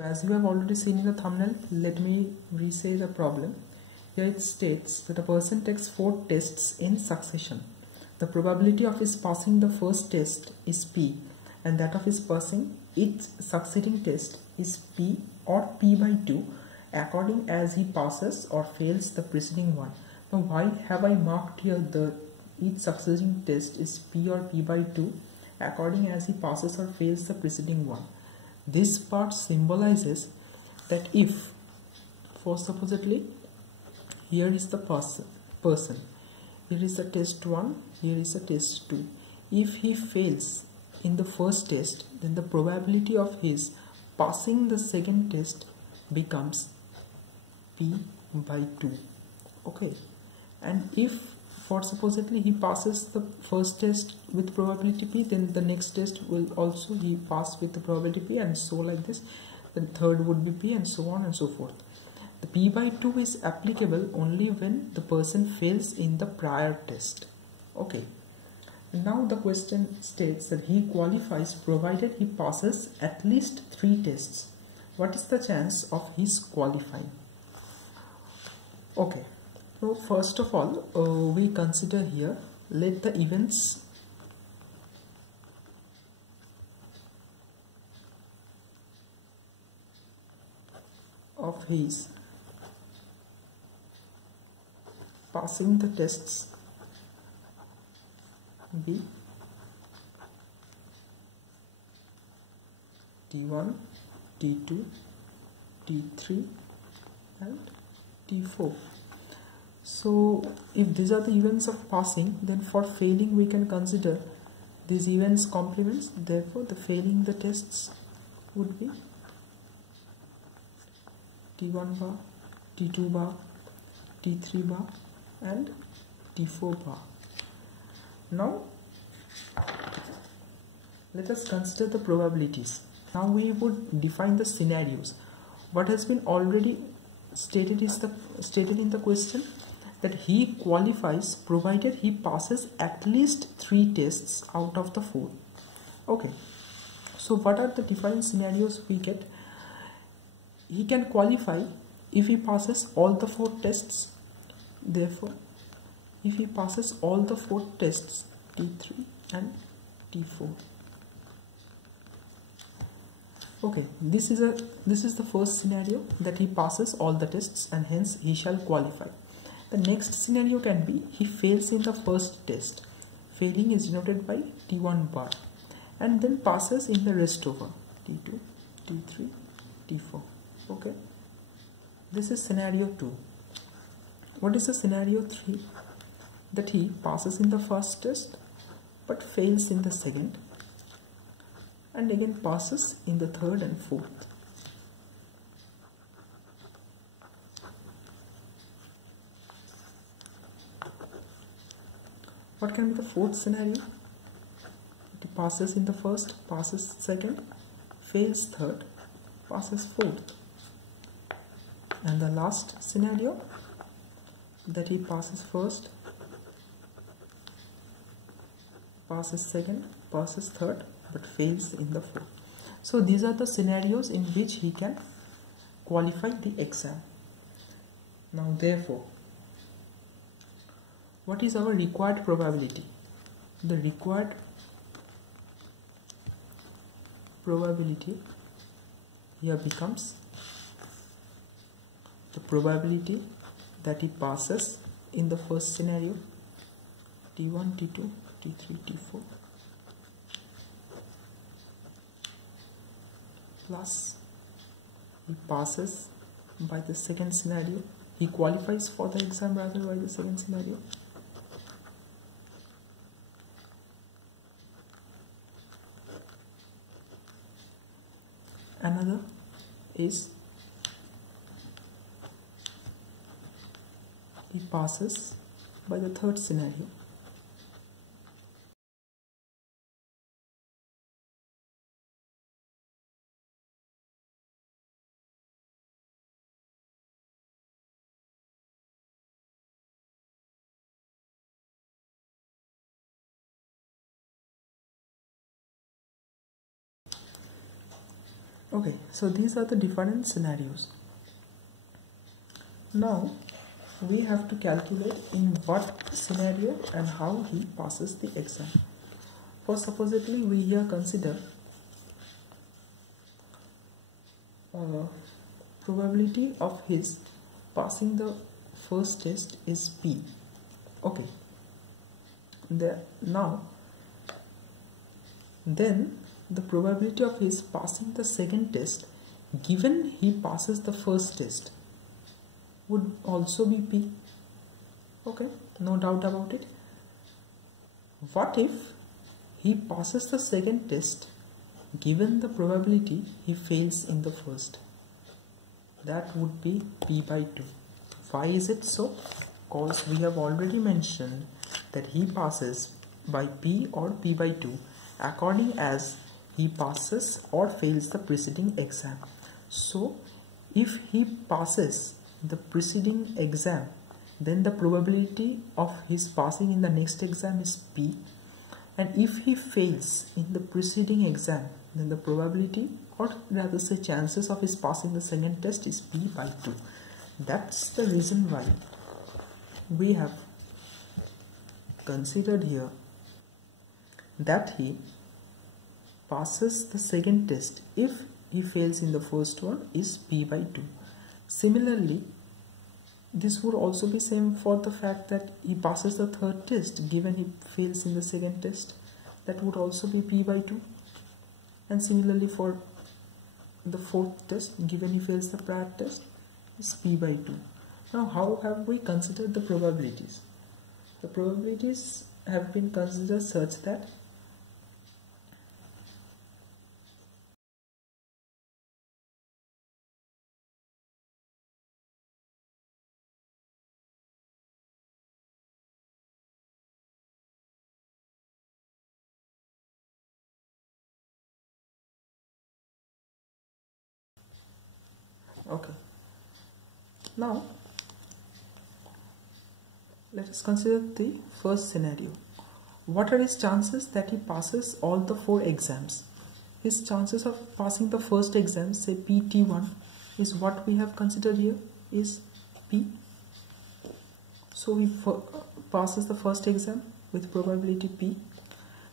As you have already seen in the thumbnail, let me re-say the problem. Here it states that a person takes 4 tests in succession. The probability of his passing the first test is P, and that of his passing each succeeding test is P or P by 2 according as he passes or fails the preceding one. Now why have I marked here the each succeeding test is P or P by 2 according as he passes or fails the preceding one? This part symbolizes that if, for supposedly, here is the person, here is the test 1, here is the test 2. If he fails in the first test, then the probability of his passing the second test becomes P by 2. Okay, and if for supposedly he passes the first test with probability P, then the next test will also he pass with the probability P, and so like this. The third would be P, and so on and so forth. The P by 2 is applicable only when the person fails in the prior test. Okay. Now the question states that he qualifies provided he passes at least 3 tests. What is the chance of his qualifying? Okay. So first of all, we consider here, let the events of his passing the tests be T1, T2, T3 and T4. So if these are the events of passing, then for failing we can consider these events complements. Therefore the failing the tests would be T1 bar, T2 bar, T3 bar and T4 bar. Now let us consider the probabilities. Now we would define the scenarios. What has been already stated in the question, that he qualifies provided he passes at least 3 tests out of the 4. Okay, so what are the defined scenarios we get? He can qualify if he passes all the 4 tests. Therefore, if he passes all the 4 tests, T3 and T4. Okay, this is the first scenario, that he passes all the tests and hence he shall qualify. The next scenario can be he fails in the first test. Failing is denoted by T1 bar, and then passes in the rest over T2, T3, T4. Okay, this is scenario 2. What is the scenario 3? That he passes in the first test but fails in the second, and again passes in the third and fourth. What can be the fourth scenario? He passes in the first, passes second, fails third, passes fourth. And the last scenario, that he passes first, passes second, passes third, but fails in the fourth. So these are the scenarios in which he can qualify the exam. Now therefore, what is our required probability? The required probability here becomes the probability that he passes in the first scenario, T1, T2, T3, T4, plus he passes by the second scenario, he qualifies for the exam rather by the second scenario, another is he passes by the third scenario. Okay, so these are the different scenarios. Now we have to calculate in what scenario and how he passes the exam. For supposedly we here consider probability of his passing the first test is P. Okay. Then the probability of his passing the second test, given he passes the first test, would also be P. Okay, no doubt about it. What if he passes the second test given the probability he fails in the first? That would be P by 2. Why is it so? Because we have already mentioned that he passes by P or P by 2 according as he passes or fails the preceding exam. So if he passes the preceding exam, then the probability of his passing in the next exam is P, and if he fails in the preceding exam, then the probability, or rather say chances, of his passing the second test is P by 2. That's the reason why we have considered here that he passes the second test if he fails in the first one is P by 2. Similarly, this would also be same for the fact that he passes the third test given he fails in the second test. That would also be P by 2. And similarly for the fourth test, given he fails the prior test, is P by 2. Now how have we considered the probabilities? The probabilities have been considered such that okay. Now let us consider the first scenario. What are his chances that he passes all the 4 exams? His chances of passing the first exam, say PT1, is what we have considered here, is P. So he passes the first exam with probability P.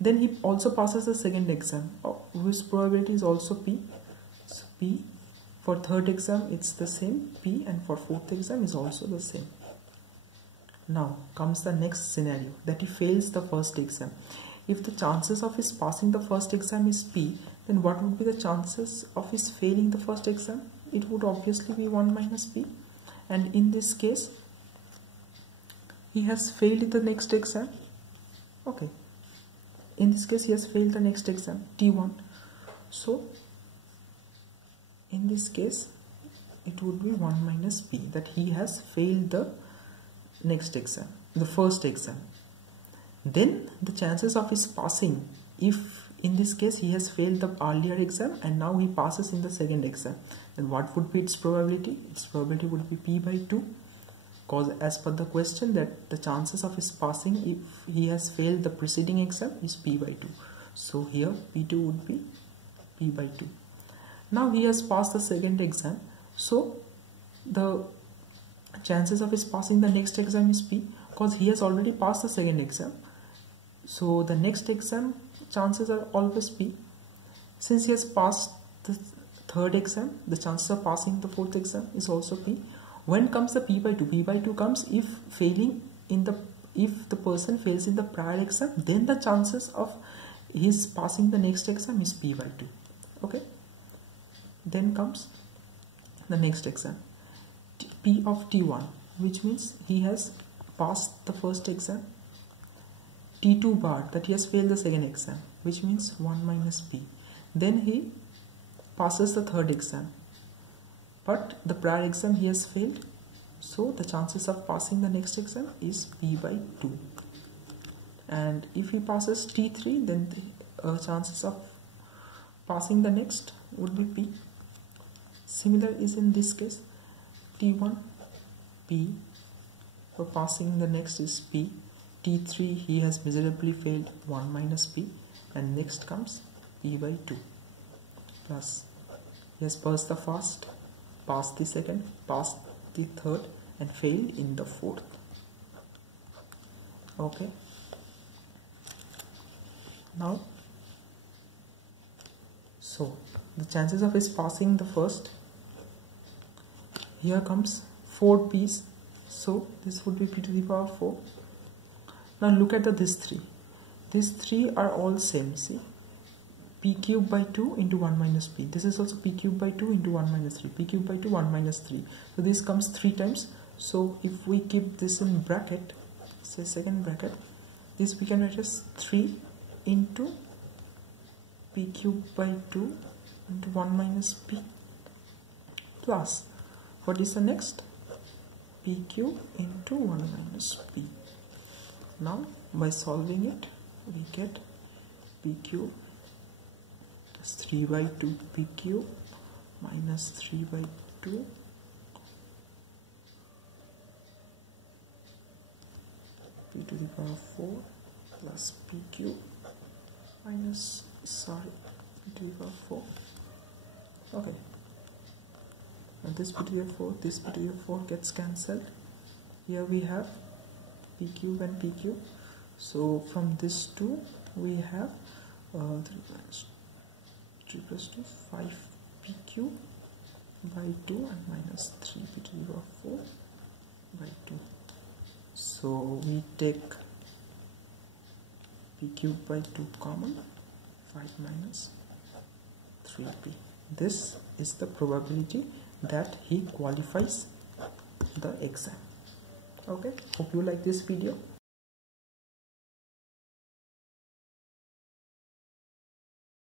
Then he also passes the second exam, whose probability is also P. So P. For third exam it's the same, P, and for fourth exam is also the same. Now comes the next scenario, that he fails the first exam. If the chances of his passing the first exam is P, then what would be the chances of his failing the first exam? It would obviously be 1 minus P. And in this case, he has failed the next exam. Okay. In this case, he has failed the next exam, T1. So in this case, it would be 1 minus P, that he has failed the next exam, the first exam. Then the chances of his passing, if in this case he has failed the earlier exam and now he passes in the second exam, then what would be its probability? Its probability would be P by 2, because as per the question that the chances of his passing if he has failed the preceding exam is P by 2. So here P2 would be P by 2. Now he has passed the second exam, so the chances of his passing the next exam is P, because he has already passed the second exam. So the next exam chances are always P. Since he has passed the third exam, the chances of passing the fourth exam is also P. When comes the P by 2? P by 2 comes if the person fails in the prior exam, then the chances of his passing the next exam is P by 2. Okay. Then comes the next exam, P of T1, which means he has passed the first exam. T2 bar, that he has failed the second exam, which means 1 minus P. Then he passes the third exam, but the prior exam he has failed, so the chances of passing the next exam is P by 2. And if he passes T3, then the chances of passing the next would be P. Similar is in this case, T1, P, for passing the next is P. T3 he has miserably failed, 1 minus P, and next comes P by 2 plus He has passed the first, passed the second, passed the third, and failed in the fourth. Okay. Now, so the chances of his passing the first, here comes 4 p's, so this would be p to the power 4. Now look at this 3. These 3 are all same. See, p cube by 2 into 1 minus p. This is also p cube by 2 into 1 minus 3. p cube by 2, 1 minus 3. So this comes 3 times. So if we keep this in bracket, say second bracket, this we can write as 3 into p cube by 2 into 1 minus p plus, what is the next? P cube into 1 minus p. Now by solving it, we get p cube is 3 by 2 p cube minus 3 by 2 p to the power 4 plus p cube minus, p to the power 4. Okay. Now this p to the power 4, this p to the power 4 gets cancelled. Here we have p cube and p cube. So from this 2 we have 3 plus 2, 5 p cube by 2 and minus 3 p to the power 4 by 2. So we take p cube by 2 common, 5 minus 3p. This is the probability that he qualifies the exam. Okay, hope you like this video.